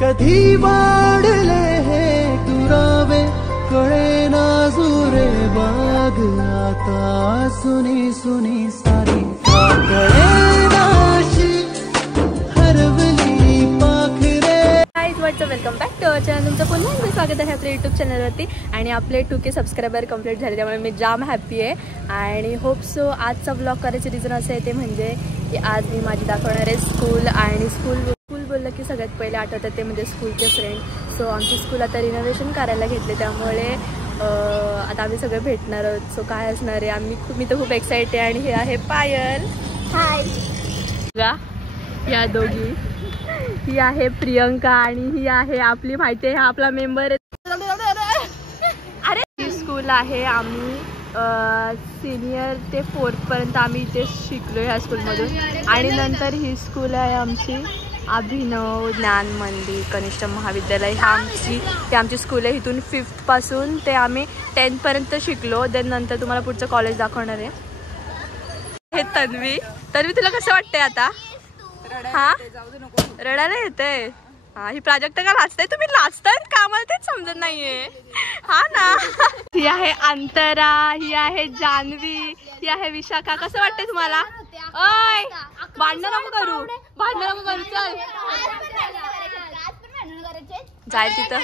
कधी वाढले हे दुरावे कळे ना जुरे बाग आता सुनी सुनी सारी कळे नाशी हरवली पाखरे। Guys what's up, welcome back to our channel. तुमचं पुन्हा एकदा स्वागत आहे आपल्या यूट्यूब चॅनलवरती। आणि आपले 2K सबस्क्रायबर कंप्लीट झाले, त्यामुळे मी जाम हॅप्पी आहे। आणि होप सो आजचा ब्लॉग करायचं रिझन असं आहे ते म्हणजे की आज मी माझी दाखवणार आहे स्कूल। आणि स्कूल बोललं की सगळ्यात पहिले आठवतात ते म्हणजे स्कूलचे फ्रेंड। सो आमची स्कूल आता रिनोव्हेशन करायला घेतले, त्यामुळे आता आम्ही सगळे भेटणार आहोत। सो काय असणार आहे मी तर खूप एक्साइटेड आहे। आणि हे आहे पायल, हाय या दोघी, ही आहे प्रियंका आणि ही आहे आपली माहिती आहे हा आपला मेंबर आहे। अरे ही स्कूल आहे, आम्ही सिनियर ते 4th पर्यंत आम्ही इथे शिकलो ह्या स्कूलमधून। आणि नंतर ही स्कूल आहे आमची अभिनव ज्ञान मंदिर कनिष्ठ महाविद्यालय। ते आमची स्कूल आहे। इथून 5th पासून ते आम्ही 10th पर्यंत शिकलो। देन नंतर तुम्हाला पुढचं कॉलेज दाखवणार आहे। हे तन्वी तुला कसं वाटतंय आता? हा रडायला येतंय। हा ही प्राजक्ता का लाजताय? तुम्ही लाजताय का? मला तेच समजत नाहीये। हा ना। ही आहे अंतरा, ही आहे जान्हवी, ही आहे विशाखा। कसं वाटतंय तुम्हाला? ओय भांडण नको करू, चल जाय तिथं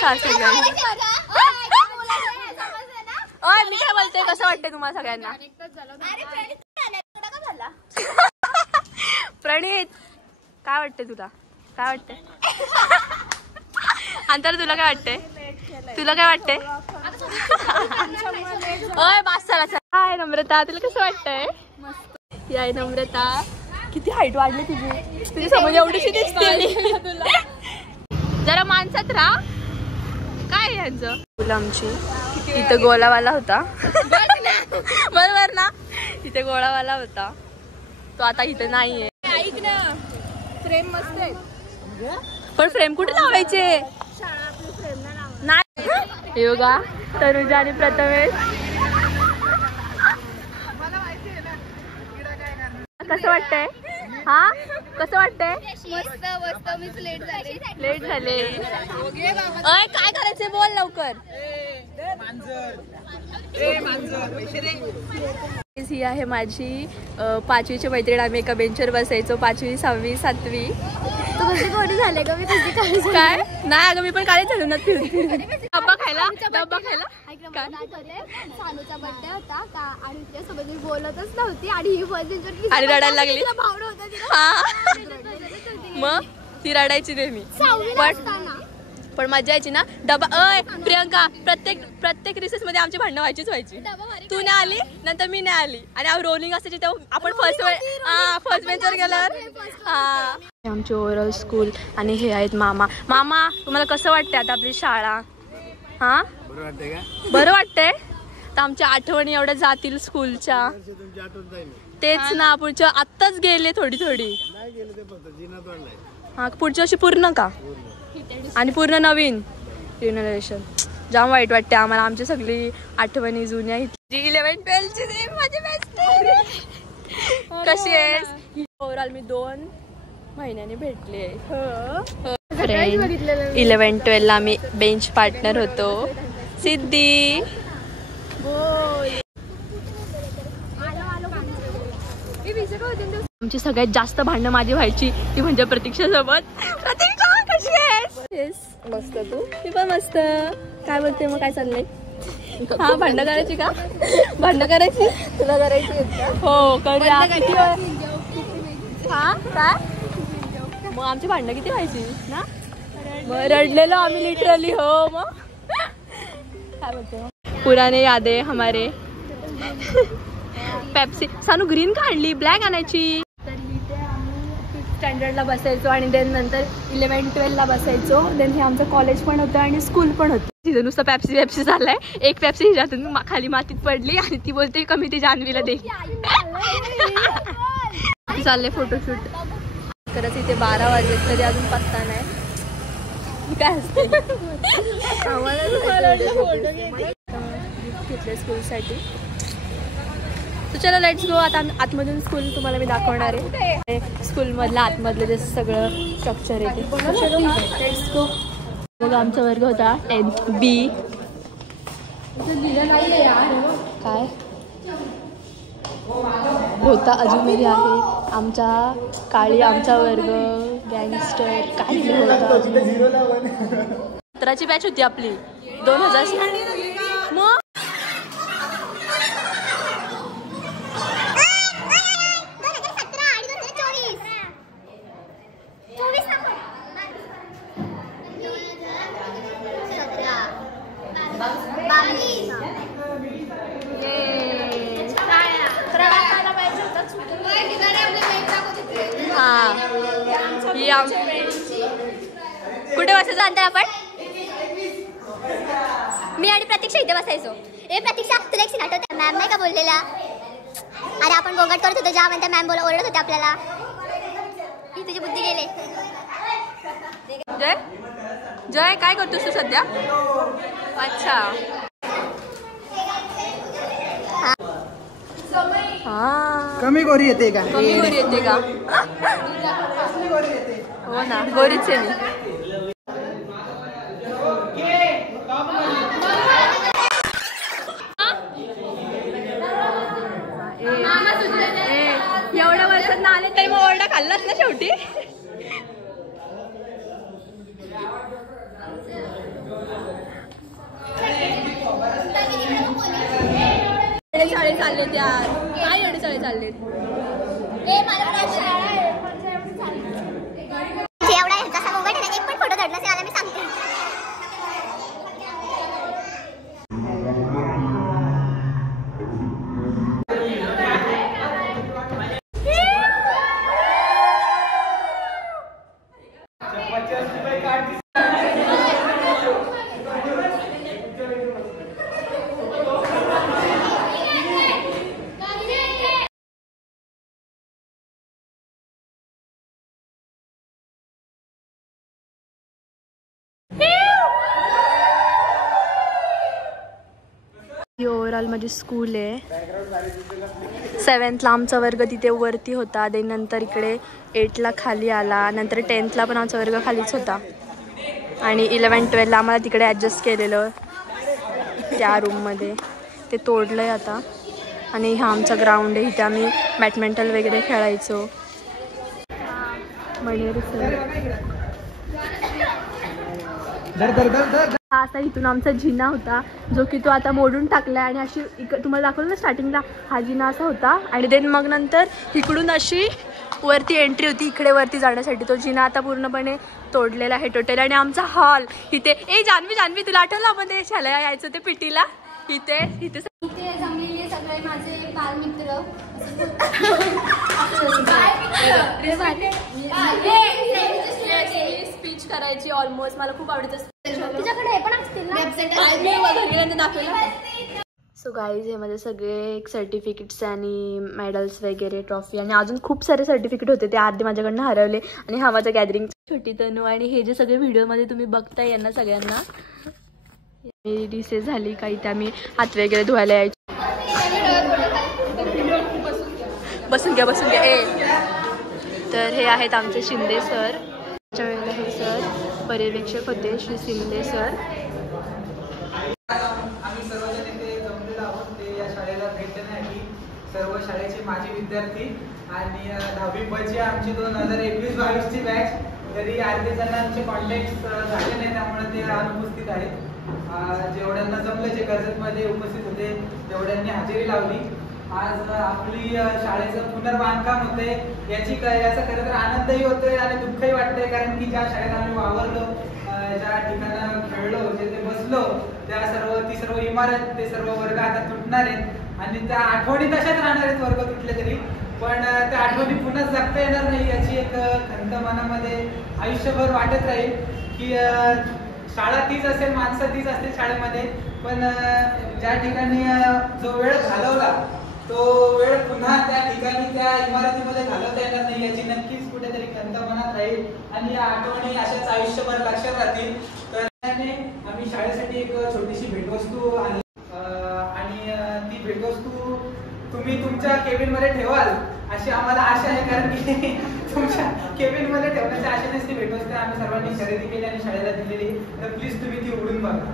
सासू जाय। ओय मी काय बोलते, कसं वाटतंय तुम्हाला सगळ्यांना? प्रणित काय वाटतंय तुला? काय वाटतंय अंतर? तुला काय वाटतंय? ओय बास चला चला। हाय नम्रता, तुला कसं वाटतंय? ही आहे नम्रता। किती हाईट वाढली तुझी समोर एवढीशी दिसते। जरा माणसात राहा। काय यांचं फुल आमची इथं गोलावाला होता बरोबर ना? इथे गोळावाला होता तो, आता इथं नाहीये। ऐक ना, फ्रेम मस्त आहे पण फ्रेम कुठे लावायचे? नाही हे बघा तनुजा आणि प्रथमेश। कसं वाटतंय? हा कसं वाटतंय? मस्त मी लेट झाले। अय काय करायचंय बोल लवकर। ही आहे माझी 5वीची मैत्रीण। आम्ही एका बेंचवर बसायचो 5वी 6वी 7वी। तू कशी कोणी झाले का? मी कशी काय नाही अगं, मी पण काळच झालो ना। डब्बा खायला सानूचा बर्थडे होता का आणि तिच्यासोबत मी बोलतच नव्हती आणि ही आणि रडायला लागली। मग ती रडायची नेहमी, पण मजा यायची ना। डबा अय प्रियंका, प्रत्येक रिसेस मध्ये आमची भांडणं व्हायची। तू नाही आली, नंतर मी नाही आली आणि रोलिंग असायची तेव्हा आपण फर्स्ट बेंचवर गेल्यावर। हा आमची ओव्हरऑल स्कूल। आणि हे आहेत मामा। तुम्हाला कसं वाटतंय आता आपली शाळा? हा बरं वाटतंय? तर आमच्या आठवणी एवढ्या जातील स्कूलच्या। तेच ना, पुढच्या आत्ताच गेले थोडी हा, पुढच्या वर्षी पूर्ण का? आणि पूर्ण नवीन रिनोव्हेशन। जाम वाईट वाटते आम्हाला, आमची सगळी आठवणी जुन्या। 11th 12th माझी बेस्ट फ्रेंड। कशी आहेस? ओव्हरऑल मी 2 महिन्याने भेटले फ्रेंड। 11th 12th ला मी बेंच पार्टनर होतो। सिद्धी आमची सगळ्यात जास्त भांडणं माझी व्हायची ती म्हणजे प्रतीक्षा सोबत। प्रतीक्षा कशी आहेस? मस्त, तू? मी पण मस्त। काय बोलते मग, काय चाललंय? हा भांडणं करायची का? भांडणं करायची तुला? करायची हो करूया। हा काय मग आमची भांडणं किती व्हायची ना? मग रडलेलो आम्ही लिटरली। हो मग काय बोलते? पुराने यादे हमारे। पेप्सी सानू ग्रीन काढली, ब्लॅक आणायची। तर इथे आम्ही 5th स्टँडर्डला बसायचो आणि देन नंतर 11th 12th ला बसायचो। देन हे आमचं कॉलेज पण होतं आणि स्कूल पण होतं। तिथं नुसतं पेप्सी झालंय। एक पेप्सी हिच्यातून खाली मातीत पडली आणि ती बोलते कमी ती जान्हवीला दे। चाललंय फोटोशूट करत। इथे 12 वाजले तरी अजून पत्ता नाही। काय असते फोटो घेतले स्कूलसाठी। तर चलो लेट्स गो. आता आतमधून स्कूल तुम्हाला मी दाखवणार आहे. स्कूलमधलं आतमधलं जे सगळं स्ट्रक्चर आहे ते. चलो लेट्स गो. मग आमचा वर्ग होता 10B. काय होता अजूनही आहे आमचा काळी आमचा वर्ग गँगस्टर काय लिहिलं होतं. 17ची बॅच होती आपली 2000. मग कुठे बसायचं अंतर आपण. मी आणि प्रतीक्षा इथे बसायचो. ए प्रतीक्षा तुला एक सीन आठवत मॅम नाही का बोललेला अरे आपण गोंगाट करत होतो ज्या म्हणता मॅम ओरडत होते आपल्याला ही तुझी बुद्धी गेले. जय जय काय करतोस तू सध्या. अच्छा हा कमी गोरी येते का. कमी गोरी येते का. हो ना गोरीच आहे मी. एवढ्या वर्षात ना आले तरी मग ओरडा खाल्लाच ना शेवटी. शाळे चालले त्या काय एवढे शाळे चालले. एवढा जसा गोंगाट आहे ना एक पण फोटो काढला असेल मी सांगते. ही ओव्हरऑल माझी स्कूल आहे. 7thला आमचा वर्ग तिथे वरती होता. देन नंतर इकडे 8ला खाली आला. नंतर 10thला पण आमचा वर्ग खालीच होता. आणि 11-12ला आम्हाला तिकडे ॲडजस्ट केलेलं त्या रूममध्ये. ते तोडलं आहे आता. आणि हा आमचा ग्राउंड आहे. इथे आम्ही बॅडमिंटन वगैरे खेळायचो. मणेरी सर हा असा इथून आमचा जिना होता जो की तो आता मोडून टाकला आहे. आणि अशी तुम्हाला दाखवलं ना स्टार्टिंगला हा जिना असा होता. आणि देन मग नंतर इकडून अशी वरती एंट्री होती इकडे वरती जाण्यासाठी. तो जिना आता पूर्णपणे तोडलेला आहे टोटल. आणि आमचा हॉल इथे जान्हवी तुला आठवलं आपण ते शाळेला यायचं ते पिटीला इथे जमलेले सगळे माझे बालमित्र स्पीच करायची ऑलमोस्ट मला खूप आवडत असते. तुझ्याकडे हे पण असतील ना. सो गाईज हे माझे सगळे सर्टिफिकेट्स आणि मेडल्स वगैरे ट्रॉफी आणि अजून खूप सारे सर्टिफिकेट होते ते अर्धे माझ्याकडनं हरवले. आणि हा माझा गॅदरिंग छोटी तनू. आणि हे जे सगळे व्हिडिओमध्ये तुम्ही बघताय यांना सगळ्यांना रिसेस झाली काही त्या मी हात वगैरे धुवायला यायचे. बसून घ्या ए. तर हे आहेत आमचे शिंदे सर. त्याच्या वेळेला हे सर पर्यवेक्षक होते श्री शिंदे सर. आम्ही सर्वजण इथे जमलेलो आहोत ते या शाळेला भेट देण्यासाठी. सर्व शाळेचे माजी विद्यार्थी आणि 10वी ब आमची 2021-22ची बॅच. तरी अर्धे जणांचे कॉन्टॅक्ट झाले नाही त्यामुळे ते अनुपस्थित आहेत. जेवढ्यांना जमलं जे कर्जतमध्ये उपस्थित होते तेवढ्यांनी हजेरी लावली. आज आपली शाळेचं पुनर्बांधकाम होते याचा खरं तर आनंदही होतोय आणि दुःखही वाटतंय. कारण की ज्या शाळेत आम्ही वावरलो ज्या ठिकाणी खेळलो जिथे बसलो ती सर्व इमारत ते सर्व वर्ग आता तुटणार आहेत. आणि त्या आठवणी तशाच राहणार आहेत वर्ग तुटले तरी. पण त्या आठवणी पुन्हा जगता येणार नाही याची एक खंत मनामध्ये आयुष्यभर वाटत राहील की शाळा तीच असेल माणसं तीच असतील शाळेमध्ये. पण ज्या ठिकाणी जो वेळ घालवला तो वेळ पुन्हा त्या ठिकाणी त्या इमारतीमध्ये घालवता येणार नाही याची नक्कीच कुठेतरी खंत मनात राहील. आणि या आठवणी अशाच आयुष्यभर लक्षात राहतील. तर आम्ही शाळेसाठी एक छोटीशी भेटवस्तू आणली आणि ती भेटवस्तू तुम्ही तुमच्या केबिन मध्ये ठेवाल अशी आम्हाला आशा आहे, कारण की तुमच्या केबिन मध्ये ठेवण्याच्या आशेनेच ती भेटवस्तू आम्ही सर्वांनी खरेदी केली आणि शाळेला दिलेली. तर प्लीज तुम्ही ती उघडून बघा.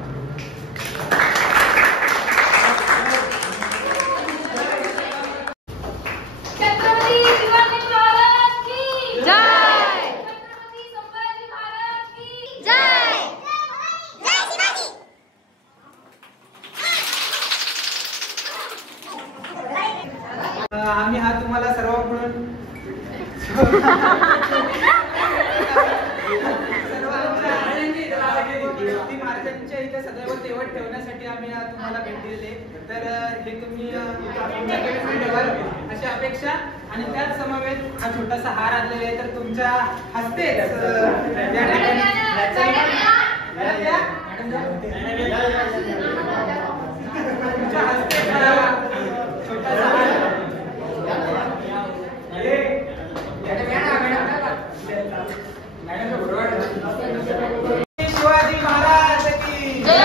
आम्ही हा तुम्हाला सर्वांकडून महाराजांच्या इथे सदैव तेवट ठेवण्यासाठी आम्ही हा तुम्हाला भेट दिली. तर हे तुम्ही अशी अपेक्षा आणि त्याच समवेत हा छोटासा हार आणलेला आहे. तर तुमच्या हस्ते तुमच्या हस्ते छोटासा हार शिवाजी महाराज की जय.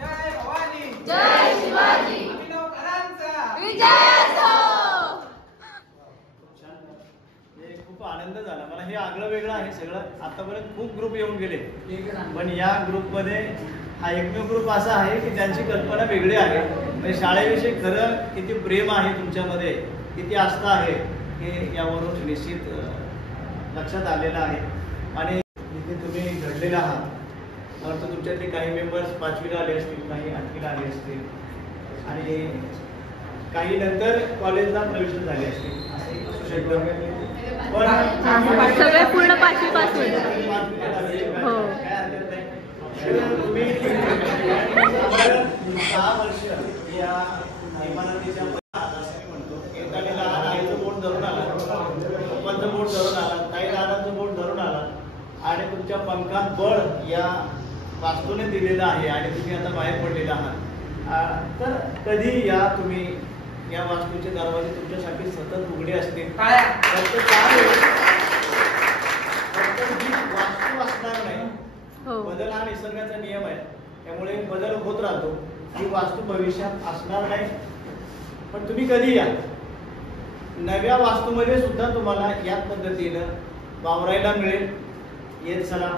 जय भवानी. जय शिवाजी. अभिनवकरांचा विजय असो. खूप आनंद झाला मला. हे आगळं वेगळं आहे सगळं. आतापर्यंत खूप ग्रुप येऊन गेले, पण या ग्रुपमध्ये हा एकमेव ग्रुप असा आहे की त्यांची कल्पना वेगळी आहे. म्हणजे शाळेविषयी खरं किती प्रेम आहे तुमच्यामध्ये, किती आस्था आहे हे यावरून निश्चित लक्षात आलेलं आहे. आणि इथे तुम्ही घडलेले आहात. मला वाटतं तुमच्यातले काही मेंबर्स 5वीला आले असतील, काही 8वीला आले असतील आणि काही नंतर कॉलेजला प्रवेश झाले असतील, असे असू शकतं. पण सगळे पूर्ण 5वी पासून हो. तुम्ही 6 वर्ष या इमारतीच्या म्हणतो, एकाने लहान आईचं बोट धरून आला, पप्पांचं बोट धरून आला, काही लहानाचं बोट धरून आला आणि तुमच्या पंखात बळ या वास्तूने दिलेलं आहे आणि तुम्ही आता बाहेर पडलेला आहात. तर कधी या तुम्ही या वास्तूचे दरवाजे तुमच्यासाठी सतत उघडे असतील. फक्त वास्तू असणार नाही. बदल हा निसर्गाचा नियम आहे, त्यामुळे बदल होत राहतो. ही वास्तू भविष्यात असणार नाही, पण तुम्ही कधी या. नव्या वास्तूमध्ये सुद्धा तुम्हाला याच पद्धतीनं वावरायला मिळेल. येत चला.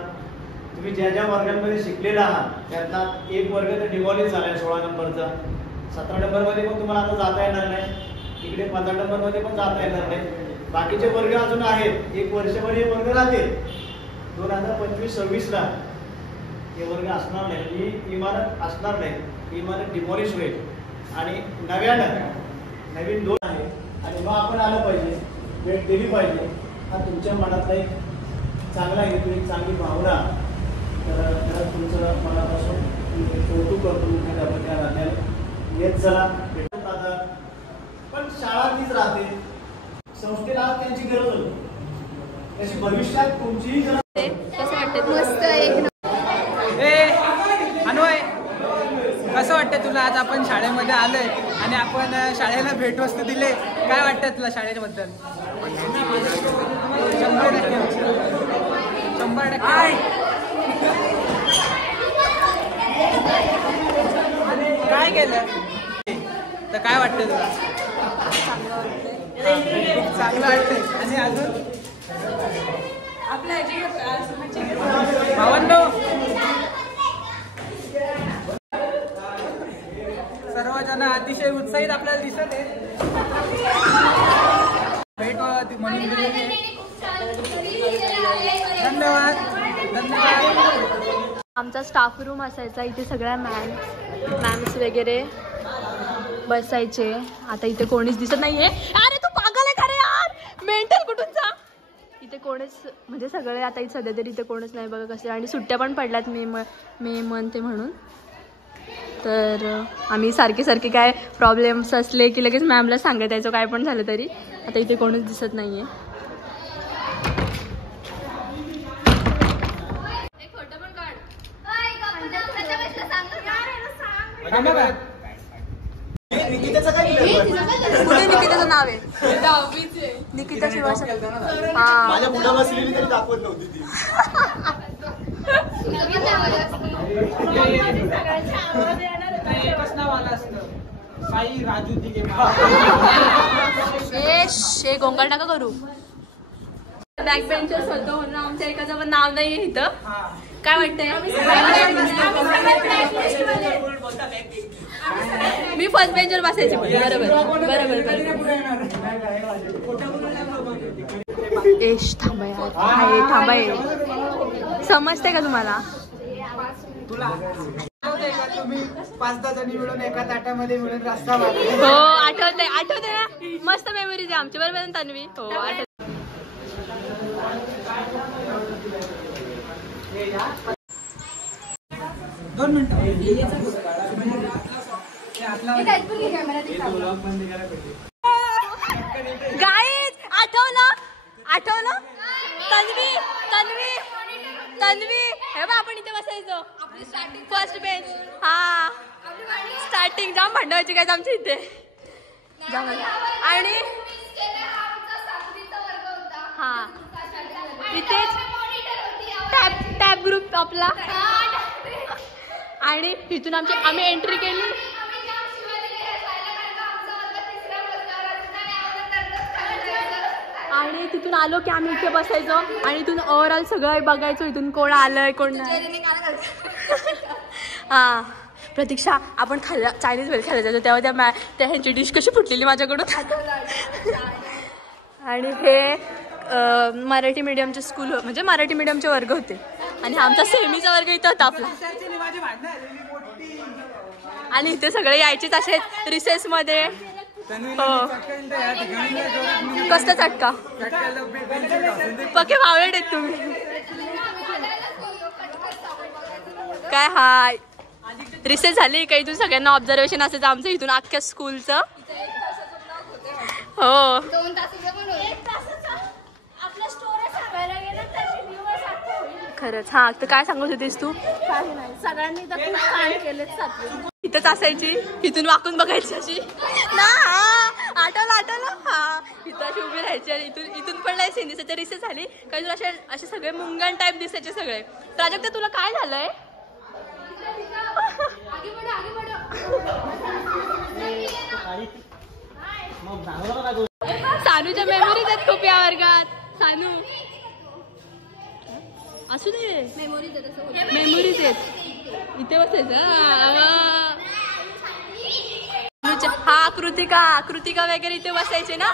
तुम्ही ज्या ज्या वर्गांमध्ये शिकलेला आहात त्यातला एक वर्ग तर डिमॉलिश झाला 16 नंबरचा. 17 नंबरमध्ये पण तुम्हाला आता जाता येणार नाही. इकडे 15 नंबरमध्ये पण जाता येणार नाही. बाकीचे वर्ग अजून आहेत. एक वर्षभर हे वर्ग राहतील. 2025-26ला हे वर्ग असणार नाही. ही इमारत असणार नाही. ही इमारत डिमॉलिश होईल आणि नवीन 2 आहे. आणि मग आपण आलं पाहिजे, भेट दिली पाहिजे. हा तुमच्या मनातला एक चांगला हेतू, एक चांगली भावना. तर तुमचं मनापासून कौतुक करतो. त्या राहत्याला येत चला, भेटत राहतात. पण शाळा तीच राहते. संस्थेला त्यांची गरज होती, तशी भविष्यात तुमचीही गरज. कसं वाटतं? मस्त. एक अन्वय, कसं वाटतं तुला? आज आपण शाळेमध्ये आलोय आणि आपण शाळेला भेटवस्तू दिले. काय वाटतं तुला शाळेबद्दल? 100%. काय केलं तर काय वाटतं तुला? खूप चांगलं वाटतंय. आणि अजून भावंडो सर्वजण अतिशय उत्साहित आपल्याला दिसत आहे. भेट म्हणून धन्यवाद. आमचा स्टाफ रूम असायचा. इथे सगळ्या मॅम्स वगैरे बसायचे. आता इथे कोणीच दिसत नाहीये. अरे तू पागल आहे का रे यार? मेंटल कुठून जा. इथे कोणीच म्हणजे सगळे आता इथे सध्या तरी इथे कोणीच नाही बघा कसे. आणि सुट्ट्या पण पडल्यात मे मंथ म्हणून. तर आम्ही सारखे काय प्रॉब्लेम्स असले की लगेच मॅमला सांगत यायचो काय पण झालं तरी. आता इथे कोणीच दिसत नाहीये. कुठे निकिताचं नाव आहे? निकिता शिवाशंकर. माझ्या पुढे बसलेली तरी दाखवत नव्हती ती. एकच नाव आलं असतं. साई राजू तिघे. ए गोंगाट नका करू. बॅक बेंचर्स होतो म्हणून आमच्या एकाचं पण नाव नाहीये इथं. काय वाटतंय? मी फर्स्ट बेंचवर बसायची. बरोबर. एश थांबाय. समजते का तुम्हाला? तुम्ही 5-10 जणी मिळून एका ताटामध्ये मिळून रस्ता हो आठवते ना. मस्त मेमरीज आहे आमच्या. बरोबर ना तन्वी? हो आठवते. दोन मिनिटं. गाईज आठवलं तन्वी हे बा आपण इथे बसायचो फर्स्ट बेंच. हा स्टार्टिंग जाम भांडवायची काय आमच्या इथे. आणि हा इथेच टॅब ग्रुप आपला. आणि इथून आम्ही एंट्री केली. आणि तिथून आलो की आम्ही इथे बसायचो आणि इथून ओव्हरऑल सगळं बघायचो. इथून कोण आलंय कोण नाही. हा प्रतीक्षा आपण चायनीज वेल खेळायला जायचो तेव्हा त्या ह्यांची डिश कशी फुटलेली माझ्याकडून. आणि हे मराठी मीडियमचे स्कूल म्हणजे मराठी मीडियमचे वर्ग होते. आणि आमचा सेमीचा वर्ग इथं होता आपला. आणि इथे सगळे यायचेच असेच रिसेसमध्ये. हो कसला चटका. पक्के भावड आहेत तुम्ही. काय हाय रिसेस झाली का इथून सगळ्यांना ऑब्झर्वेशन असायचं आमचं इथून अख्ख्या स्कूलचं. हो खरंच. हा तर काय सांगत होतीस तू? काही नाही सगळ्यांनी तर खूप छान केलेत. इथंच असायची इथून वाकून बघायची अशी ना. आठवलं. हा इथं अशी उभी राहायची. आणि इथून पण नाही दिसायची. रिसेस झाली काही तुला असे सगळे मुंगण टाईप दिसायचे सगळे. प्राजक्ता तुला काय झालंय? सानूच्या मेमरीज आहेत खूप या वर्गात. सानू असू दे मेमरीज आहेत. इथे बसायचं. हा कृतिका वगैरे इथे बसायचे ना.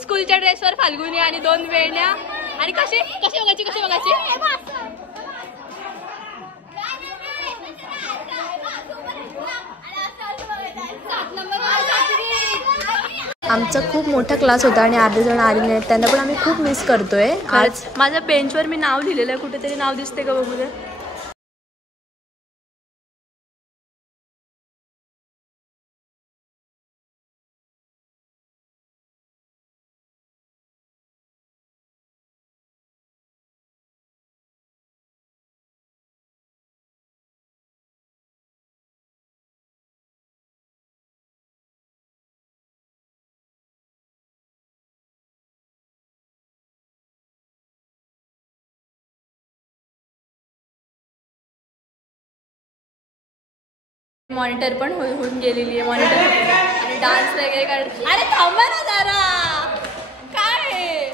स्कूलच्या ड्रेसवर फाल्गुनी आणि 2 वेण्या. आणि कशी बघायची आमचा खूप मोठा क्लास होता आणि अर्धे जण आले नाहीत. त्यांना पण आम्ही खूप मिस करतोय. आज माझ्या बेंचवर मी नाव लिहिलेलं आहे. कुठेतरी नाव दिसते का बघू दे. मॉनिटर पण होऊन गेलेली आहे. मॉनिटर आणि डान्स वगैरे काढ. अरे थांबा ना जरा. काय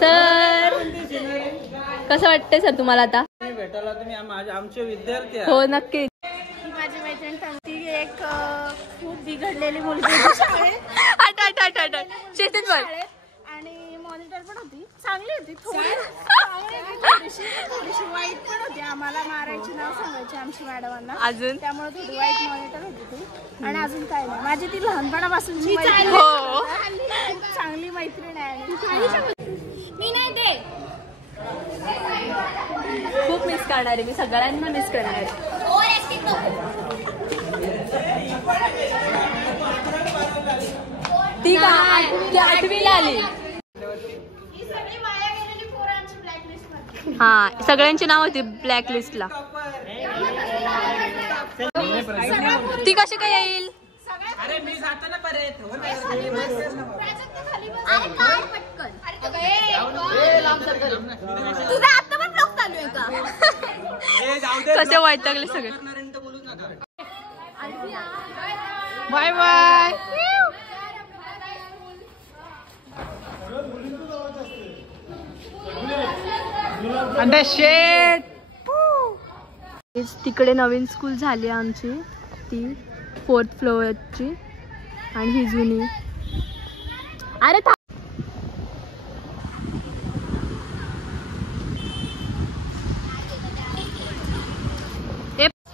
सर कसं वाटतंय सर तुम्हाला आता? भेटायला तुम्ही आमचे विद्यार्थी. हो नक्की. माझी मैत्रीण ती एक खूप बिघडलेली मुलगी आणि मॉनिटर पण होती. चांगली होती. थोडीशी वाईट पण होती. आम्हाला मारायची नाव सांगायची आमची मॅडमांना. अजून त्यामुळे थोडी वाईट मॉनिटर होती ती. आणि अजून काय नाही. माझी ती लहानपणापासूनची हो चांगली मैत्रीण आहे. मी नाही दे. खूप मिस करणार आहे मी. सगळ्यांना मिस करणार आहे. ती का 8वीला आली. हा सगळ्यांची नाव होती ब्लॅक लिस्टला. ती कशी काय येईल? अरे मी जातो ना परत. तुझा आता पण ब्लॉक चालू चालू आहे का? कसे वैतागले सगळे. Bye bye. तिकडे नवीन स्कूल झाली आमची, ती 4th फ्लोअरची आणि ही जुनी. अरे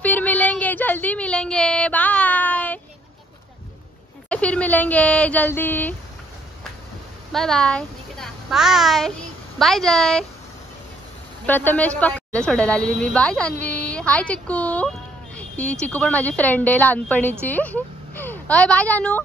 फिर मिलेंगे, जल्दी मिलेंगे, बाय. फिर मिलेंगे जल्दी, बाय बाय. बाय बाय जय. प्रथमेश पकडलं सोडायला आलेली मी. बाय जान्हवी. हाय चिक्कू. ही चिक्कू पण माझी फ्रेंड आहे लहानपणीची. अय बाय जानू.